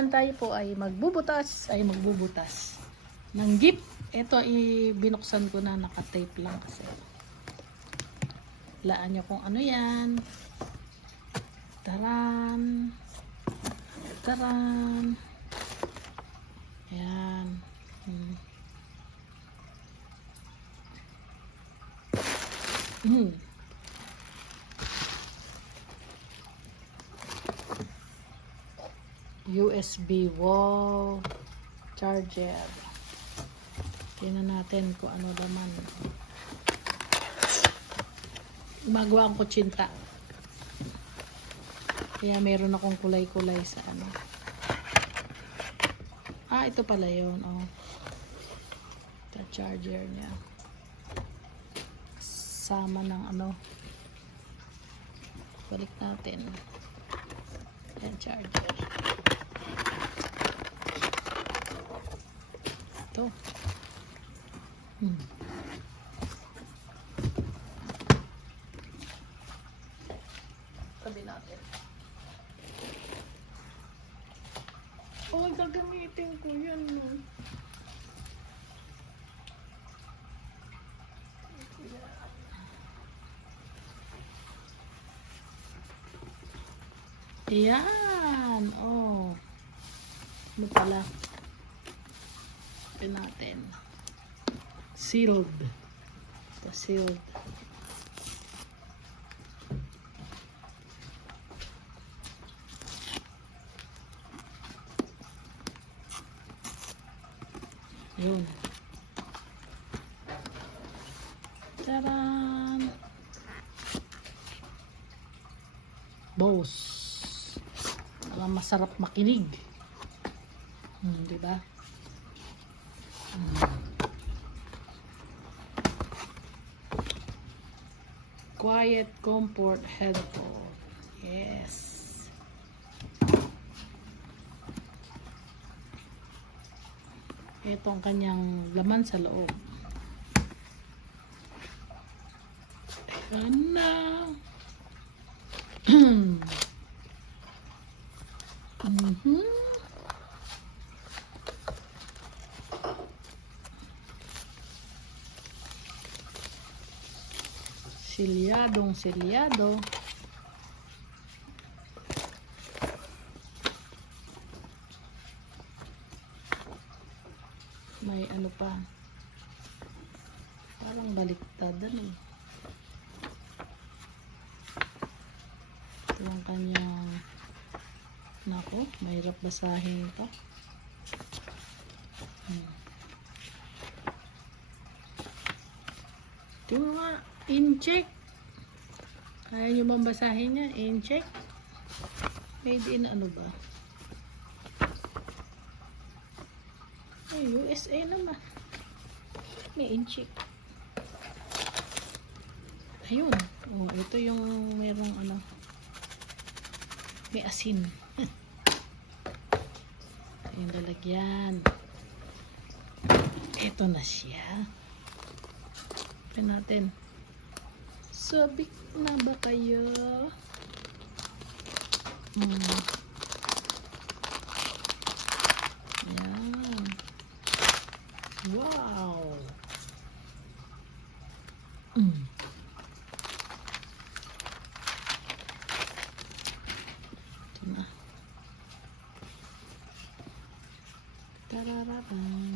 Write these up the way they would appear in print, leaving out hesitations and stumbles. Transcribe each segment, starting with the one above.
Ayan, tayo po ay magbubutas ng gift. Ito binuksan ko na, naka-tape lang kasi. Laan nyo kung ano yan. Taran. Taran. Ayan. USB wall charger. Tingnan natin kung ano naman. Gumagawa ang kutsinta. Kaya meron akong kulay-kulay sa ano. Ito pala yun. Oh. The charger niya. Sama ng ano. Balik natin. Yan, charger. Ito. Tabi natin. Gagamitin ko yan. No? Ayan. Oh. Ano pala? Tabi natin. Sealed. Ito, sealed. Yun. Taran! Bose. Masarap makinig. Diba? Quiet Comfort Headphone. Yes. Ito ang kanyang laman sa loob. Ayan na. Silyadong. May ano pa. Parang baliktad eh. Ito ang kanyang nako, mahirap basahin ito. Ito nga, in-check. Kaya nyo bang basahin niya? In-check. Made in ano ba? USA naman. May in-check. Ayun. Ito yung merong ano. May asin. Ayun, lalagyan. Ito na siya. Tignan natin. Sabik na ba kayo? Ayan. Wow! Ito na. Tarararan.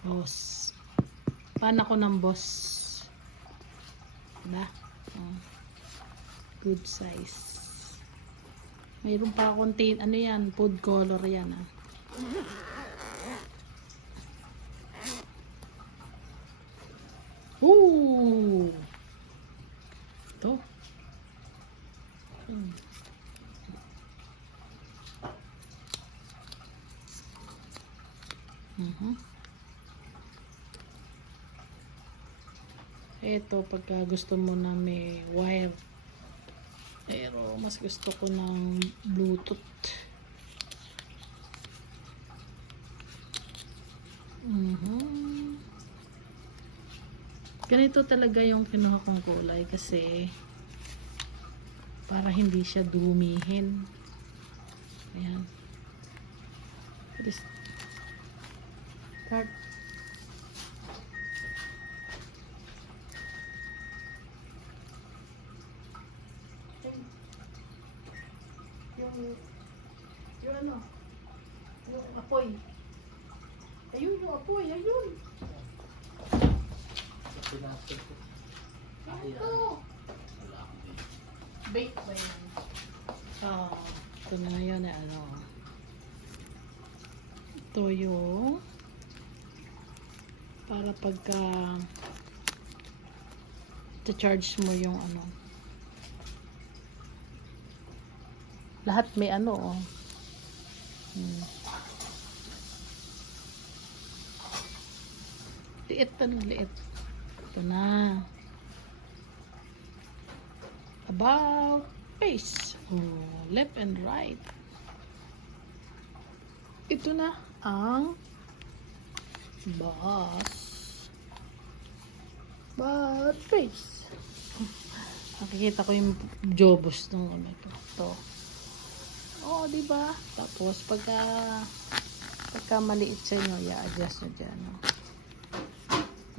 Boss. Paano ko ng boss? Diba? Good size. Mayroon pa konti, ano yan, food color yan. Ito. Ito, pagka gusto mo na may wire. Pero mas gusto ko ng Bluetooth. Ganito talaga yung kinuha kong kulay kasi para hindi siya dumihin. Ayan. Start. Yung ano? Yung apoy. Ayun, yung apoy. Ayun. Ito. Bake ba yan? Ito na yun eh, ano. Ito yung para pagka charge mo yung ano. Lahat may ano, oh. Liit pa ng liit. Ito na. About face. Left and right. Ito na ang about face. Nakikita ko yung jobos ng ano ito. Ito. Oh, di ba? Tapos pagka maliit sa inyo, i-adjust nyo dyan. No?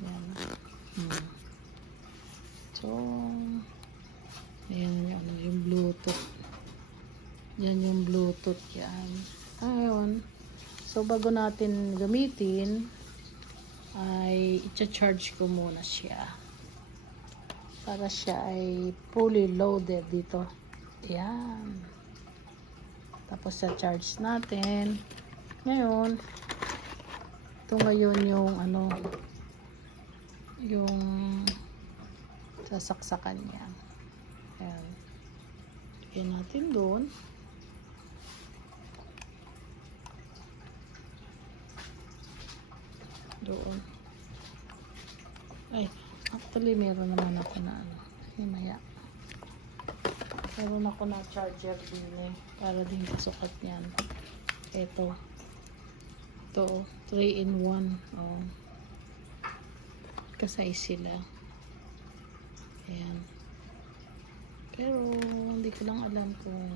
Yan. So, ayan yung, yung Bluetooth. Yan yung Bluetooth yan. Ngayon, so bago natin gamitin, ay i-charge ko muna siya. Para siya ay fully loaded dito. Ayan. Tapos sa charge natin. Ngayon, ito ngayon yung ano, yung sasaksakan niya. Ayan. Lagyan natin doon. Doon. Ay, actually meron naman ako na ano. Himaya. Meron ako na charger din eh. Para din kasukat niyan. Ito. Ito. 3-in-1. Oh. Kasay sila. Ayan. Pero hindi ko lang alam kung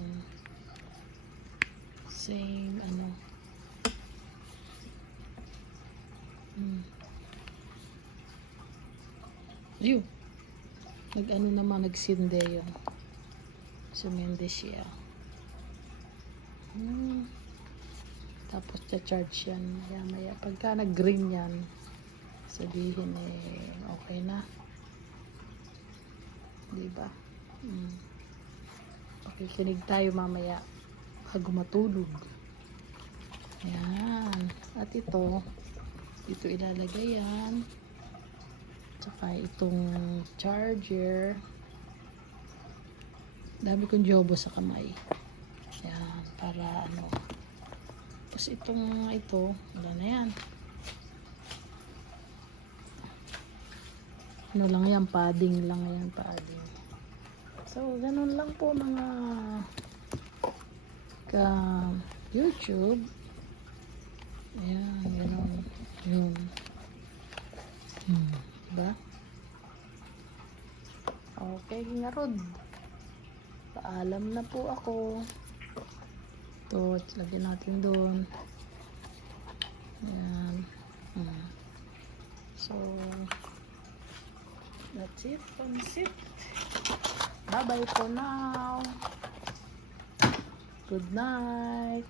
same ano. Ayun. Nag-ano naman, nagsinde yun. Sumindi siya. Tapos cha-charge yan. Maya-maya. Pagka nag-green yan, sabihin eh, okay na. Diba? Pakikinig tayo mamaya bago matulog. Ayan. At ito, dito ilalagay yan. Tsaka itong charger. Dami kong jobo sa kamay. Ayan, para ano. Tapos itong ito, wala na yan. Ano lang yan, padding lang yan, padding. So, ganun lang po mga YouTube. Ayan, ganun. Yun. Diba? Okay, nga Rod. Paalam na po ako. Ito, lagyan natin doon. Ayan. So, that's it. That's it. Bye-bye for now. Good night.